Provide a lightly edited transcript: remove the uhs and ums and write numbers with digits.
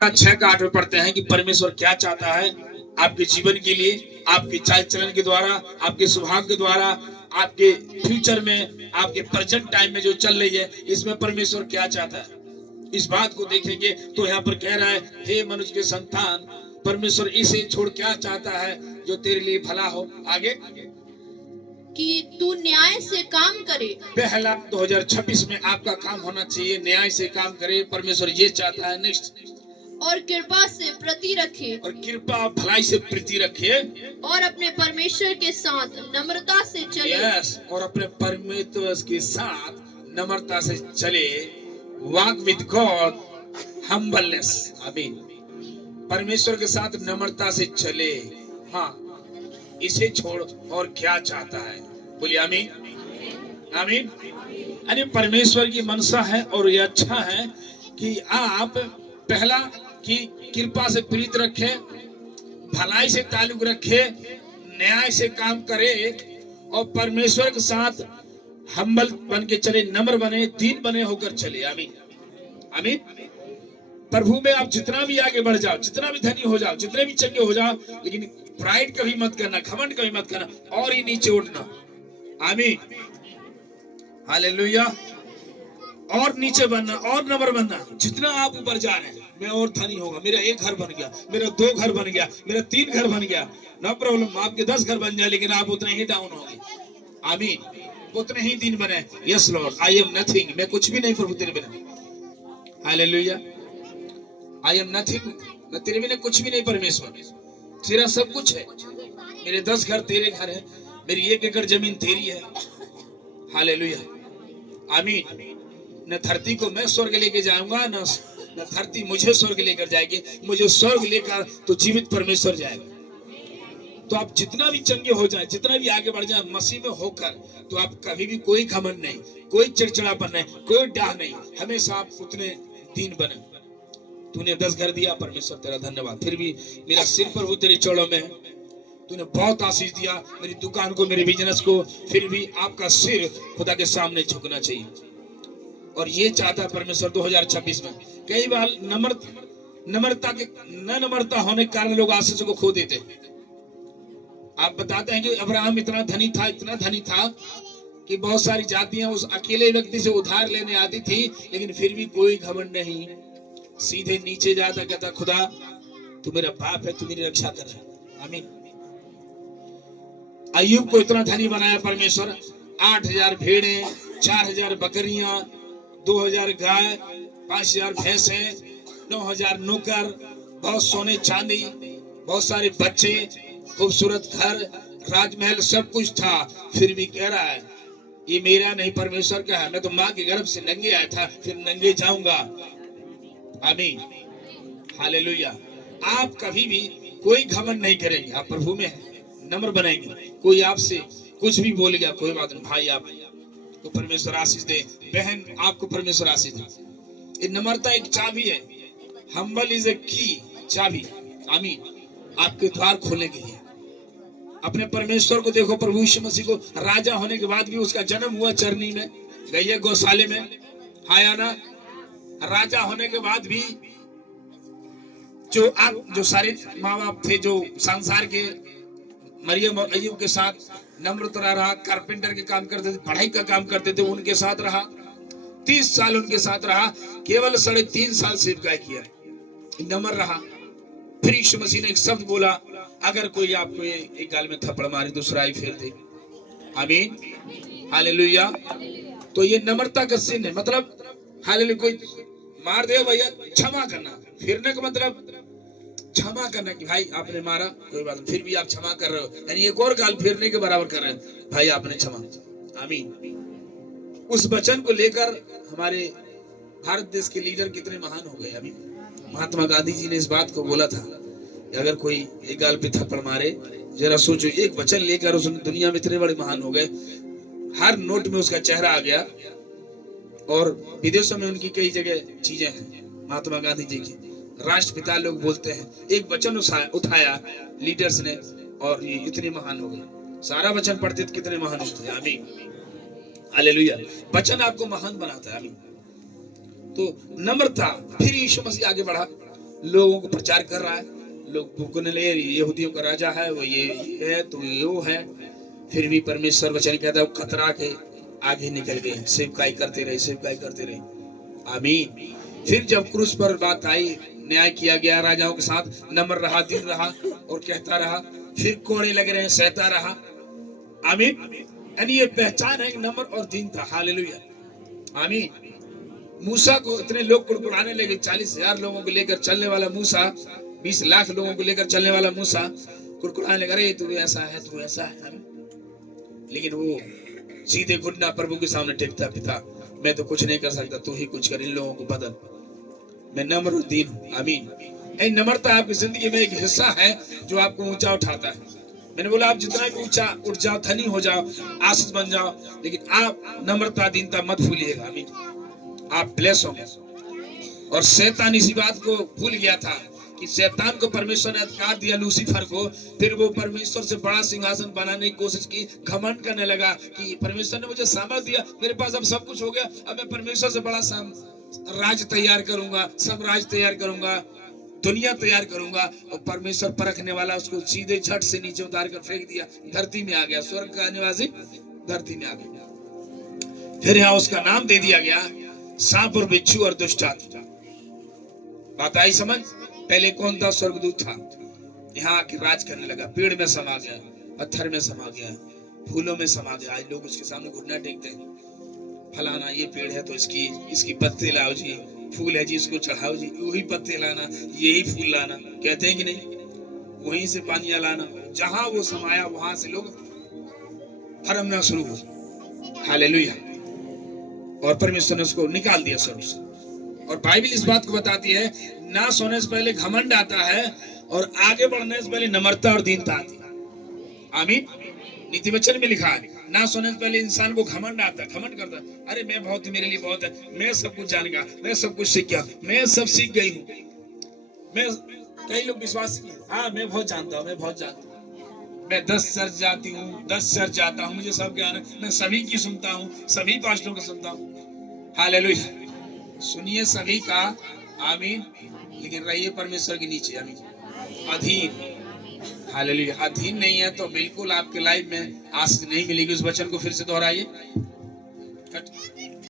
6 का 8 में पढ़ते हैं कि परमेश्वर क्या चाहता है आपके जीवन के लिए, आपके चाल चलन के द्वारा, आपके स्वभाव के द्वारा, आपके फ्यूचर में, आपके प्रेजेंट टाइम में जो चल रही है, इसमें परमेश्वर क्या चाहता है, इस बात को देखेंगे। तो यहाँ पर कह रहा है, हे मनुष्य के संतान, परमेश्वर इसे छोड़ क्या चाहता है जो तेरे लिए भला हो। आगे कि तू न्याय से काम करे। पहला 2026 में आपका काम होना चाहिए, न्याय से काम करे। परमेश्वर ये चाहता है। नेक्स्ट, और कृपा से प्रति रखे, और कृपा भलाई से प्रीति रखे, और अपने परमेश्वर के साथ नम्रता से चले। यस, और अपने परमेश्वर के साथ नम्रता से चले। Walk with God humbleness. आमीन। परमेश्वर के साथ नम्रता से चले। हाँ, इसे छोड़ और क्या चाहता है, बोलिए आमीन। आमीन। यानी परमेश्वर की मनसा है और ये अच्छा है कि आप पहला कि कृपा से प्रीत रखे, भलाई से ताल्लुक रखे, न्याय से काम करे और परमेश्वर के साथ हम्बल बन के चले, नम्र बने, दीन बने होकर चले। आमीन। आमीन। प्रभु में आप जितना भी आगे बढ़ जाओ, जितना भी धनी हो जाओ, जितने भी चंगे हो जाओ, लेकिन प्राइड कभी मत करना, घमंड कभी मत करना और ही नीचे उठना। आमीन। हालेलुया। और नीचे बनना और नंबर बनना। जितना आप ऊपर जा रहे हैं, मैं और धनी होगा, मेरा एक घर बन गया, मेरा 2 घर बन गया, मेरा 3 घर बन गया, नो प्रॉब्लम। आपके 10 घर बन जाए, लेकिन आप उतने ही डाउन होंगे। आमीन। उतने ही दिन बने। Yes Lord, I am nothing, मैं कुछ भी नहीं प्रभु तेरे बिना। हालेलुया। आई एम नथिंग, मैं तेरे बिना कुछ भी नहीं परमेश्वर, तेरा सब कुछ है। मेरे 10 घर तेरे घर है, मेरी 1 एकड़ जमीन तेरी है। हालेलुया। आमीन। न धरती को मैं स्वर्ग लेके जाऊंगा, न धरती मुझे स्वर्ग लेकर जाएगी। मुझे स्वर्ग लेकर तो जीवित परमेश्वर जाएगा। तो आप जितना भी चंगे हो जाए, जितना भी आगे बढ़ जाए मसीह में होकर, तो आप कभी भी कोई घमंड नहीं, कोई चिड़चिड़ापन नहीं, कोई डाह नहीं, हमेशा आप उतने दीन बने। तूने 10 घर दिया परमेश्वर, तेरा धन्यवाद। फिर भी मेरा सिर प्रभु तेरे चौड़ों में है। तूने बहुत आशीष दिया मेरी दुकान को, मेरे बिजनेस को, फिर भी आपका सिर खुदा के सामने झुकना चाहिए। और ये चाहता है परमेश्वर 2026 में। कई बार नम्रता के न नम्रता होने के कारण लोग आशीष को खो देते हैं। आप बताते हैं कि अब्राहम इतना धनी था, इतना धनी था कि बहुत सारी जातियां उस अकेले व्यक्ति से उधार लेने आती थी, लेकिन फिर भी कोई घमंड नहीं, सीधे नीचे जाता, कहता खुदा तू मेरा बाप है, तू मेरी रक्षा कर रहा है। आमीन। अय्यूब को इतना धनी बनाया परमेश्वर। 8000 भेड़े, 4000 बकरियां, 2000 गाय, 5000 भैंसे, 9000 नौकर, बहुत सोने चांदी, बहुत सारे बच्चे, खूबसूरत घर, राजमहल, सब कुछ था। फिर भी कह रहा है ये मेरा नहीं परमेश्वर का है। मैं तो माँ के गर्भ से नंगे आया था, फिर नंगे जाऊंगा। आमीन। हालेलुया। आप कभी भी कोई घमंड नहीं करेंगे, आप प्रभु में हैं, नम्र बनेंगे। कोई आपसे कुछ भी बोल गया, कोई बात नहीं, भाई आप तो परमेश्वर आशीष दे, बहन आपको परमेश्वर आशीष दे। ये नम्रता एक चाबी है। हम्बल इज ए की, चाबी। आमीन। आपके द्वार खोलने के लिए अपने परमेश्वर को देखो। प्रभु यीशु मसीह को राजा होने के बाद भी उसका जन्म हुआ चरनी में, गैया गौशाले में, हाया ना। राजा होने के बाद भी जो सारे माँ बाप थे, जो संसार के मरियम और अय्यूब के साथ नम्रता रहा, कारपेंटर के काम करते थे, पढ़ाई का काम करते थे, उनके साथ रहा। 30 साल उनके साथ रहा, केवल 3.5 साल सेवकाई किया, नम्र रहा। फिर यीशु मसीह ने एक शब्द बोला, अगर कोई आपको एक गाल में थप्पड़ मारे, दूसरा ही फेर दे। आमीन। हालेलुया। तो ये नम्रता का चिन्ह है। मतलब हालेलुया, कोई मार दे भैया, क्षमा करना। फिरने का मतलब क्षमा करना कि भाई आपने मारा, कोई बात नहीं, फिर भी आप क्षमा कर रहे हो, यानी एक और गाल फेरने के बराबर कर रहे हैं, भाई आपने क्षमा। आमीन। उस वचन को लेकर हमारे भारत देश के लीडर कितने महान हो गए। अभी महात्मा गांधी जी ने इस बात को बोला था कि अगर कोई एक गाल पे थप्पड़ मारे, जरा सोचो, एक वचन लेकर उसने दुनिया में इतने बड़े महान हो गए। हर नोट में उसका चेहरा आ गया और विदेशों में उनकी कई जगह चीजें हैं। महात्मा गांधी जी की राष्ट्रपिता लोग बोलते हैं। एक वचन उठाया लीडर्स ने और ये इतने महान हो गए। सारा वचन पढ़ते तो कितने महान होते हैं। आमीन। हालेलुया। वचन आपको महान बनाता है। आमीन। तो नम्रता। फिर यीशु मसीह आगे बढ़ा लोगों को प्रचार कर रहा है, लोग भूखने लगे, यहूदियों का राजा है, वो ये है तो ये वो है। फिर भी परमेश्वर वचन कहता है वो कतरा के आगे निकल गए, सेवकाई करते रहे, सेवकाई करते रहे। आमीन। फिर जब क्रूस पर बात आई, न्याय किया गया राजाओं के साथ, नम्र रहा, दिन रहा और कहता रहा। फिर कोड़े लग रहे हैं, सहता रहा। आमीन। यानी ये पहचान है नम्र और दीनता। हालेलुया। आमीन। मूसा को इतने लोग कुड़कुड़ाने लगे, 40,000 लोगों को लेकर चलने वाला मूसा, 20 लाख लोगों को लेकर चलने वाला मूसा कुड़कुड़ाने लगा, अरे तू ऐसा है, तू ऐसा है। लेकिन वो सीधे घुटना प्रभु के सामने टेकता, पिता मैं तो कुछ नहीं कर सकता, तू ही कुछ कर, इन लोगों को बदल, मैं नम्र और दीन हूं। आमीन। नम्रता आपकी जिंदगी में एक हिस्सा है जो आपको ऊंचा उठाता है। मैंने बोला आप जितना भी ऊंचा उठ जाओ, धनी हो जाओ, आशीष बन जाओ, लेकिन आप नम्रता दीनता मत भूलिएगा। आमीन। आप ब्लेस होंगे। और शैतान इसी बात को भूल गया था कि शैतान को परमेश्वर ने अधिकार दिया, लूसीफर को, फिर वो परमेश्वर से बड़ा सिंहासन बनाने की कोशिश की, घमंड करने लगा कि परमेश्वर ने मुझे सामर्थ दिया, मेरे पास अब सब कुछ हो गया, अब मैं परमेश्वर से बड़ा राज तैयार करूंगा, सब राज तैयार करूंगा, दुनिया तैयार करूंगा। और परमेश्वर परखने वाला उसको सीधे झट से नीचे उतार कर फेंक दिया, धरती में आ गया, स्वर्ग का निवासी धरती में आ गया। फिर यहाँ उसका नाम दे दिया गया सांप और बिच्छू और दुष्ट आत्मा। बात आई समझ? पहले कौन था? स्वर्गदूत था, यहाँ आके राज करने लगा, पेड़ में समा गया, पत्थर में समा गया, फूलों में समा गया। आज लोग उसके सामने घुटना टेकते हैं, फलाना ये पेड़ है तो इसकी पत्ते लाओ जी, फूल है जी इसको चढ़ाओ जी, वही पत्ते लाना, यही फूल लाना, कहते हैं कि नहीं? वहीं से पानियां लाना, जहां वो समाया वहां से लोग फरमना शुरू हो। हालेलुया। और परमेश्वर ने उसको निकाल दिया स्वर्ग से। और बाइबल इस बात को बताती है, नाश होने से पहले घमंड आता है और आगे बढ़ने से पहले नम्रता और दीनता आती है। आमीन। नीति वचन में लिखा है, नाश होने से पहले इंसान को घमंड आता है, घमंड करता है, अरे मैं बहुत, मेरे लिए बहुत है, मैं सब कुछ जान गया, मैं सब कुछ सीख गया, मैं सब सीख गई हूँ, मैं, कई लोग विश्वास किए, हाँ मैं बहुत जानता हूँ, मैं बहुत जानता हूँ, मैं 10 चर्च जाती हूँ, 10 चर्च जाता हूँ, मुझे सब ज्ञान है, मैं सभी की सुनता हूँ, सभी पास्टरों को सुनता हूँ। हालेलुया। सुनिए सभी का। आमीन। लेकिन रहिए परमेश्वर के नीचे। आमीन। अधीन। हालेलुया। अधीन नहीं है तो बिल्कुल आपके लाइफ में आशीष नहीं मिलेगी। उस वचन को फिर से दोहराइए।